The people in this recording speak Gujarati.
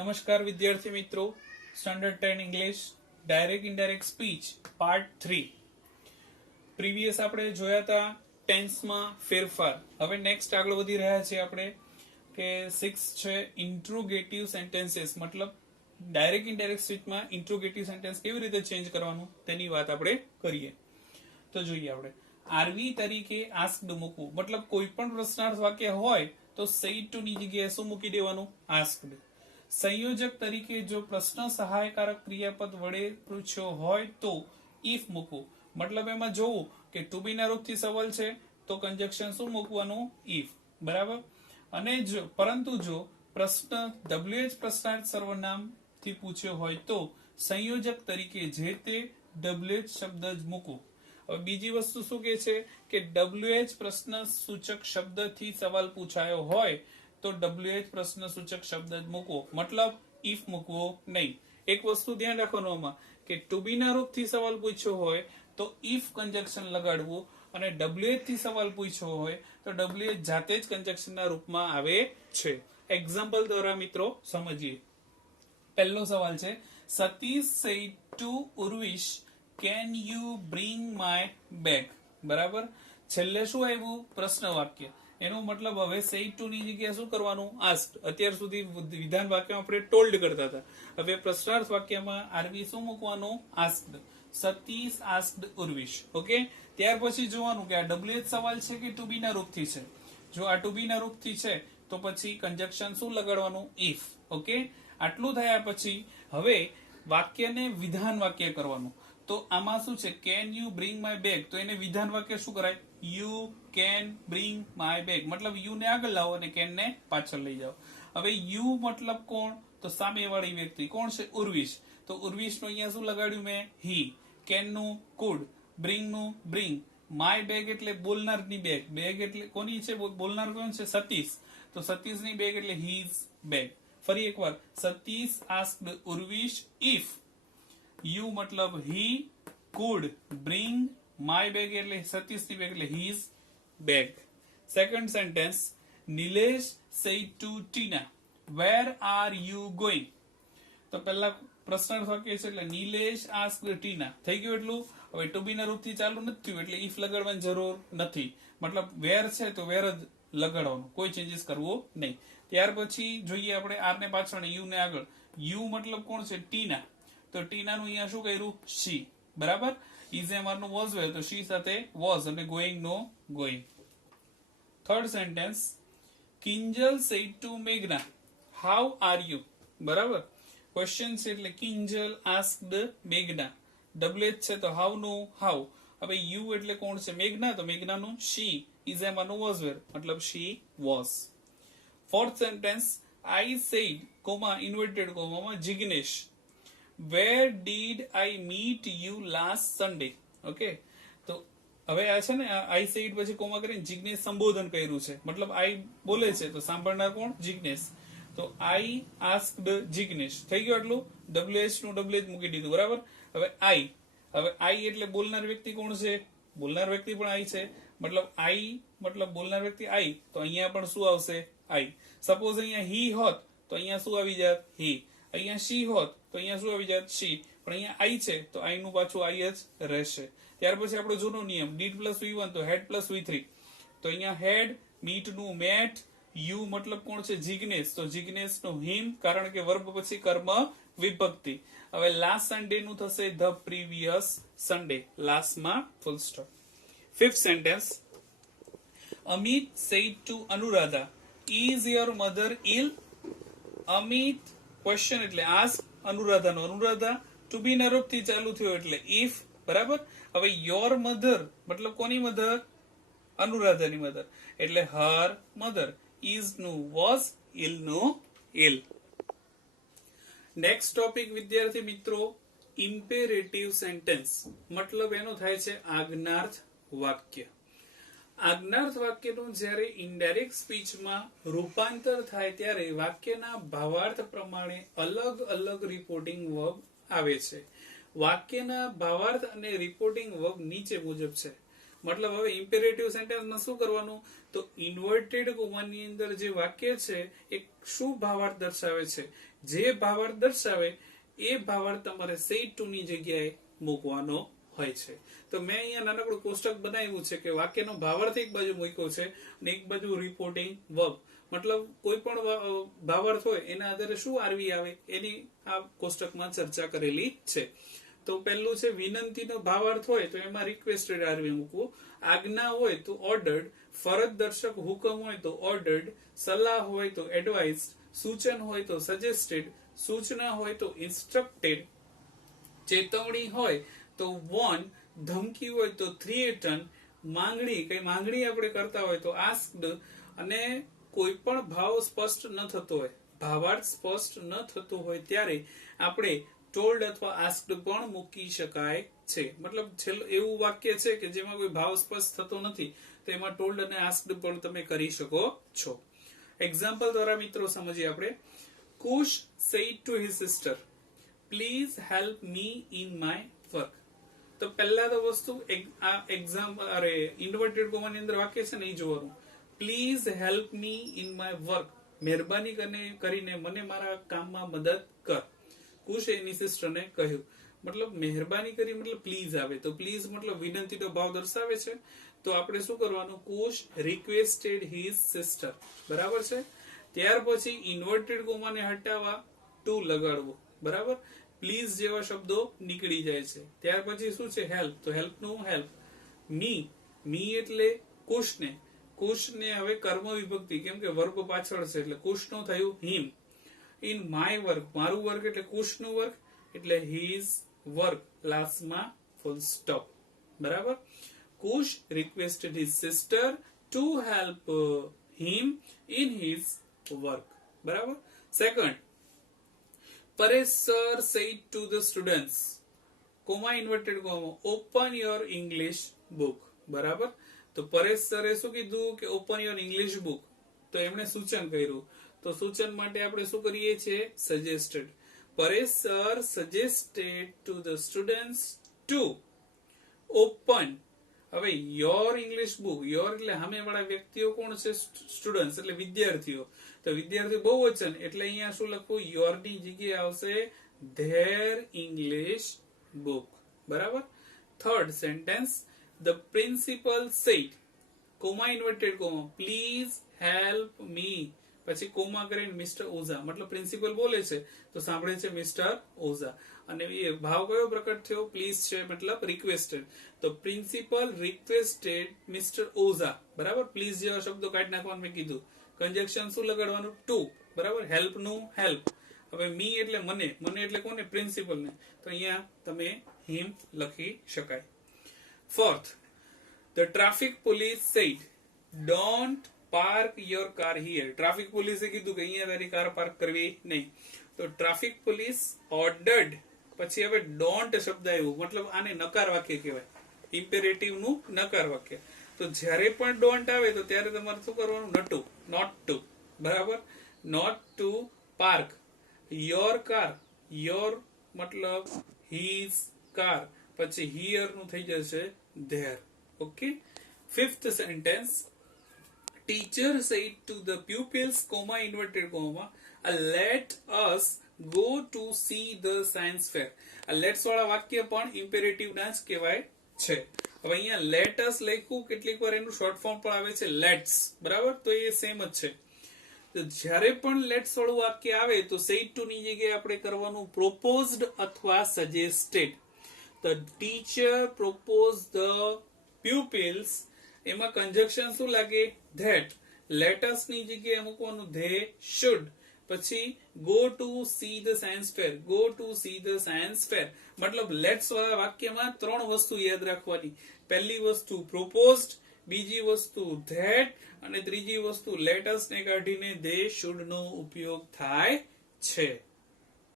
નમસ્કાર વિદ્યાર્થી મિત્રો, standard 10 English direct indirect speech part 3 previous આપણે જોયા હતા ટેન્સમાં ફેરફાર. હવે નેક્સ્ટ આગળ વધી રહ્યા છીએ આપણે કે 6 છે ઇન્ટ્રોગેટિવ સેન્ટેન્સીસ, મતલબ ડાયરેક્ટ ઇનડાયરેક્ટ સ્પીચમાં ઇન્ટ્રોગેટિવ સેન્ટેન્સ કેવી રીતે ચેન્જ કરવાનું તેની વાત આપણે કરીએ. તો જોઈએ આપણે આરવી તરીકે આસ્ક્ડ મૂકવું, મતલબ કોઈ પણ પ્રશ્નાર્થ વાક્ય હોય તો સેડ ટુ ની જગ્યાએ શું મૂકી દેવાનું? આસ્ક્ડ. સંયોજક તરીકે જો પ્રશ્ન સહાયકારક ક્રિયાપદ વડે પૂછ્યો હોય તો ઇફ મૂકવું, મતલબ એમાં જોવું કે ટુ બી ના રૂપથી સવાલ છે તો કંજક્શન શું મૂકવાનું? ઇફ. બરાબર. અને જો પરંતુ જો પ્રશ્ન WH પ્રશ્નાર્થ સર્વનામથી પૂછ્યો હોય તો સંયોજક તરીકે જે તે WH શબ્દ જ મૂકવું. હવે બીજી વસ્તુ શું કે છે કે WH પ્રશ્ન સૂચક શબ્દથી સવાલ પૂછાયો હોય તો WH પ્રશ્ન સૂચક શબ્દ જ મૂકવો, મતલબ ઇફ મૂકવો નહીં. એક વસ્તુ ધ્યાન રાખવાનું આમાં કે ટુ બી ના રૂપથી સવાલ પૂછ્યો હોય તો ઇફ કંજક્શન લગાડવું, અને WH થી સવાલ પૂછ્યો હોય તો WH જાતે જ કંજક્શનના રૂપમાં આવે છે. એક્ઝામ્પલ દ્વારા મિત્રો સમજીએ. પહેલો સવાલ છે Satish said to Urvish can you bring my bag. બરાબર. છેલ્લે શું આવ્યું? પ્રશ્ન વાક્ય. એનો મતલબ હવે સેડ ટુ ની જગ્યાએ શું કરવાનું? આસ્ક્ડ. અત્યાર સુધી વિધાન વાક્યમાં આપણે ટોલ્ડ કરતા હતા, હવે પ્રશ્નાર્થ વાક્યમાં આરવી શું મૂકવાનું? Asked. Satish asked Urvish. Okay. ત્યાર પછી જોવાનું કે આ WH સવાલ છે કે ટુ બી ના રૂપથી છે. જો આ ટુ બી ના રૂપથી છે તો પછી કંજક્શન શું લગાડવાનું? ઇફ. ઓકે. આટલું થયા પછી હવે વાક્યને વિધાન વાક્ય કરવાનું. તો આમાં શું છે? Can you bring my bag, તો એને વિધાન વાક્ય શું કરાય? You can bring my bag, મતલબ યુ ને આગળ લાવો અને કેન ને પાછળ લઈ જાઓ. હવે યુ મતલબ કોણ? તો સામેવાળી વ્યક્તિ. કોણ છે? ઉર્વિશ. તો ઉર્વિશ નું અહીંયા શું લગાડ્યું મેં? હી. કેન નું કુડ, બ્રિંગ નું બ્રિંગ, માય બેગ એટલે બોલનારની બેગ. બેગ એટલે કોની છે? બોલનાર કોણ છે? સતીશ. તો સતીશ ની બેગ એટલે હીઝ બેગ. ફરી એકવાર, Satish asked Urvish if you મતલબ he could bring my bag એટલે સતીશ ની બેગ એટલે his bag. Second sentence Nilesh said to Tina where are you going. તો પહેલા પ્રશ્નાર્થ વાક્ય છે એટલે નિલેશ આસ્ક્ડ ટીના. થઈ ગયું એટલું. હવે ટુ બી ના રૂપથી ચાલુ નથી થયું એટલે ઇફ લગાડવાની જરૂર નથી, મતલબ વેર છે તો વેર જ લગાડવાનું, કોઈ ચેન્જીસ કરવો નહીં. ત્યાર પછી જોઈએ આપણે આર ને પાછળ યુ ને આગળ. યુ મતલબ કોણ છે? ટીના. તો ટીના નું અહીંયા શું કર્યું? શી. બરાબર. ઇઝ એમ આર નું વોઝ હોય તો શી સાથે વોઝ અને ગોઈંગ નો going. Third sentence Kinjal said to મેઘના હાઉ આર યુ. બરાબર. ક્વેશ્ચન છે એટલે કિંજલ આસ્ક્ડ મેઘના. WH છે તો હાઉ નું હાઉ. હવે યુ એટલે કોણ છે? મેઘના. તો મેઘના નું શી. ઇઝ એમ આર નું વોઝ વેર મતલબ she was. Fourth sentence I said comma inverted કોમામાં Jignesh where did I meet you last Sunday. Okay. તો હવે આ છે ને આઈ સેડ પછી કોમા કરીને જિગ્નેશ સંબોધન કર્યું છે, મતલબ આઈ બોલે છે તો સાંભળનાર કોણ? જિગ્નેશ. તો આઈ આસ્ક્ડ જિગ્નેશ. થઈ ગયું આટલું. WH નું WH મૂકી દીધું. બરાબર. હવે આઈ એટલે બોલનાર વ્યક્તિ કોણ છે? બોલનાર વ્યક્તિ પણ આઈ છે, મતલબ આઈ મતલબ બોલનાર વ્યક્તિ આઈ, તો અહીંયા પણ શું આવશે? આઈ. સપોઝ અહીંયા હી હોત તો અહીંયા શું આવી જાત? હી. અહીંયા શી હોત તો અહીંયા શું આવી જાત? શી. પણ અહીંયા આઈ છે તો આઈ નું પાછું આઈ જ રહેશે. ત્યાર પછી આપણો જૂનો નિયમ ડીડ પ્લસ V1 તો હેડ પ્લસ V3. તો અહીંયા હેડ, મીટ નું મેટ, યુ મતલબ કોણ છે? જિગ્નેશ. તો જિગ્નેશ નું હિમ, કારણ કે વર્બ પછી કર્મ વિભક્તિ. હવે લાસ્ટ સન્ડે નું થશે ધ પ્રીવિયસ સન્ડે. લાસ્ટમાં full stop. Fifth sentence Amit said to Anuradha is your mother ill. Amit question એટલે આસ્ક, અનુરાધા નો અનુરાધા, ટુ બી ના રૂપથી ચાલુ થયો એટલે ઇફ. બરાબર. હવે યોર મધર મતલબ કોની મધર? અનુરાધાની મધર એટલે હર મધર. ઇઝ નું વોઝ, ઇલ નું ઇલ. નેક્સ્ટ ટોપિક વિદ્યાર્થી મિત્રો ઇમ્પેરેટિવ સેન્ટેન્સ, મતલબ એનો થાય છે આજ્ઞાર્થ વાક્ય. આજ્ઞાર્થ વાક્યનું જ્યારે ઇનડાયરેક્ટ સ્પીચમાં રૂપાંતર થાય ત્યારે વાક્યના ભાવાર્થ પ્રમાણે અલગ અલગ રિપોર્ટિંગ વર્બ આવે છે. વાક્યના ભાવાર્થ અને રિપોર્ટિંગ વર્બ નીચે મુજબ છે. મતલબ હવે ઇમ્પેરેટિવ સેન્ટેન્સમાં શું કરવાનું, તો ઇન્વર્ટેડ કોમાની અંદર જે વાક્ય છે એ શું ભાવાર્થ દર્શાવે છે, જે ભાવાર્થ દર્શાવે એ ભાવાર્થ તમારે say to ની જગ્યાએ મૂકવાનો હોય છે. તો મેં અહીંયા નાનકડું કોષ્ટક બનાવ્યું છે કે વાક્યનો ભાવાર્થ એક બાજુ મૂક્યો છે અને એક બાજુ રિપોર્ટિંગ વર્બ, મતલબ કોઈ પણ ભાવાર્થ હોય એના આધારે શું આરવી આવે એની આ કોષ્ટકમાં ચર્ચા કરેલી છે. તો પહેલું છે વિનંતીનો ભાવાર્થ હોય તો એમાં રિક્વેસ્ટેડ આરવી મૂકવું, આજ્ઞા હોય તો ઓર્ડર્ડ, ફરજ દર્શક હુકમ હોય તો ઓર્ડર્ડ, સલાહ હોય તો એડવાઇઝ, સૂચન હોય તો સજેસ્ટેડ, સૂચના હોય તો ઇન્સ્ટ્રક્ટેડ, ચેતવણી હોય તો વોર્ન, ધમકી હોય તો થ્રેટન, માંગણી કઈ માંગણી આપણે કરતા હોય તો આસ્ક્ડ, અને કોઈ પણ ભાવ સ્પષ્ટ ન થતો હોય, ભાવાર્થ સ્પષ્ટ ન થતો હોય ત્યારે આપણે ટોલ્ડ અથવા આસ્ક્ડ પણ મૂકી શકાય છે. મતલબ છેલ્લું એવું વાક્ય છે કે જેમાં કોઈ ભાવ સ્પષ્ટ થતો નથી તો એમાં ટોલ્ડ અને આસ્ક્ડ પણ તમે કરી શકો છો. એક્ઝામ્પલ દ્વારા મિત્રો સમજીએ આપણે. કુશ said to his sister, please help me in my work. તો પહેલા તો વસ્તુ આ એક્ઝામ્પલ ઇન્વર્ટેડ કોમાની અંદર વાક્ય છે ને એ જોવાનું. Please help me in my work, મહેરબાની કરીને મને મારા કામમાં મદદ કર. કુશે એની સિસ્ટરને કહ્યું, મતલબ મહેરબાની કરી મતલબ પ્લીઝ આવે તો પ્લીઝ મતલબ વિનંતીનો ભાવ દર્શાવે છે. તો આપણે શું કરવાનું, કુશ રિક્વેસ્ટેડ હિઝ સિસ્ટર, બરાબર છે. ત્યાર પછી ઇન્વર્ટેડ કોમાને હટાવવા ટુ લગાડવો, બરાબર. પ્લીઝ જેવા શબ્દો નીકળી જાય છે. ત્યાર પછી શું છે, હેલ્પ, તો હેલ્પ નું હેલ્પ. મી એટલે કુશને, કુશને હવે કર્મ વિભક્તિ કેમ કે વર્બ પાછળ છે એટલે કુશ નું થયું હિમ. ઇન માય વર્ક, મારું વર્ક એટલે કુશ નું વર્ક એટલે હિઝ વર્ક, લાસ્ટમાં ફૂલ સ્ટોપ, બરાબર. Kush requested his sister to help him in his work, બરાબર. Second, Paresh sir said to the students, comma inverted comma, open your English book, બરાબર. તો પરેશ સરે શું કીધું કે ઓપન યોર ઇંગ્લિશ બુક, તો એમણે સૂચન કર્યું. તો સૂચન માટે આપણે શું કરીએ છીએ, suggested. Paresh sir suggested to the students to open. હવે યોર ઇંગ્લિશ બુક, યોર એટલે સામે વાળા વ્યક્તિઓ કોણ છે, સ્ટુડન્ટ્સ એટલે વિદ્યાર્થીઓ. તો વિદ્યાર્થી બહુવચન એટલે અહીંયા શું લખવું, યોર ની જગ્યાએ આવશે ધેર ઇંગ્લિશ બુક, બરાબર. Third sentence, the principal said, comma inverted comma, please help me, પછી કોમા કરીને મિસ્ટર ઓઝા, મતલબ પ્રિન્સિપલ બોલે છે તો સાંભળે છે મિસ્ટર ઓઝા, અને એ ભાવ કયો પ્રકટ થયો, પ્લીઝ છે મતલબ રિક્વેસ્ટેડ. તો પ્રિન્સિપલ રિક્વેસ્ટેડ મિસ્ટર ઓઝા, બરાબર. પ્લીઝ જેવા શબ્દો કાઢી નાખવાનું મેં કીધું. કન્જક્શન શું લગાડવાનું, ટુ, બરાબર. હેલ્પ નું હેલ્પ. હવે મી એટલે મને, મને એટલે કોને, પ્રિન્સિપલ ને, તો અહીંયા તમે હિમ લખી શકાય. Fourth, the traffic police said, don't park your car here. Traffic પોલીસે કીધું કે અહીંયા તારી કાર પાર્ક કરવી નહીં. તો ટ્રાફિક પોલીસ ઓર્ડર્ડ, પછી હવે ડોન્ટ શબ્દ આવ્યો, મતલબ આને નકાર વાક્ય કહેવાય, ઇમ્પેરેટિવ નું નકાર વાક્ય. તો જ્યારે પણ ડોન્ટ આવે તો ત્યારે તમારે શું કરવાનું, નોટ ટુ, બરાબર. Not to park your car, your મતલબ હીઝ કાર, પછી હિયર નું થઈ જશે there, okay. Fifth sentence, teacher said to the pupils, comma inverted comma, let us go to see the science fair. આ લેટ્સ વાળા વાક્ય પણ ઇમ્પેરેટિવ ના જ કહેવાય છે. હવે અહીંયા લેટ અસ લખ્યું, કેટલીક વાર એનું શોર્ટ ફોર્મ પણ આવે છે લેટ્સ, બરાબર. તો એ સેમ જ છે. તો જ્યારે પણ લેટ્સ વાળું વાક્ય આવે તો સેડ ટુ ની જગ્યાએ આપણે કરવાનું પ્રોપોઝડ અથવા suggested. The teacher proposed the pupils, એમાં કન્જક્શન શું લાગે, ધેટ. લેટસ ની જગ્યાએ મૂકવાનું they should. પછી go to see the science fair, go to see the science fair. મતલબ લેટ્સ વાળા વાક્યમાં ત્રણ વસ્તુ યાદ રાખવાની. પહેલી વસ્તુ proposed, બીજી વસ્તુ that, અને ત્રીજી વસ્તુ લેટસ ને કાઢીને they should નો ઉપયોગ થાય છે.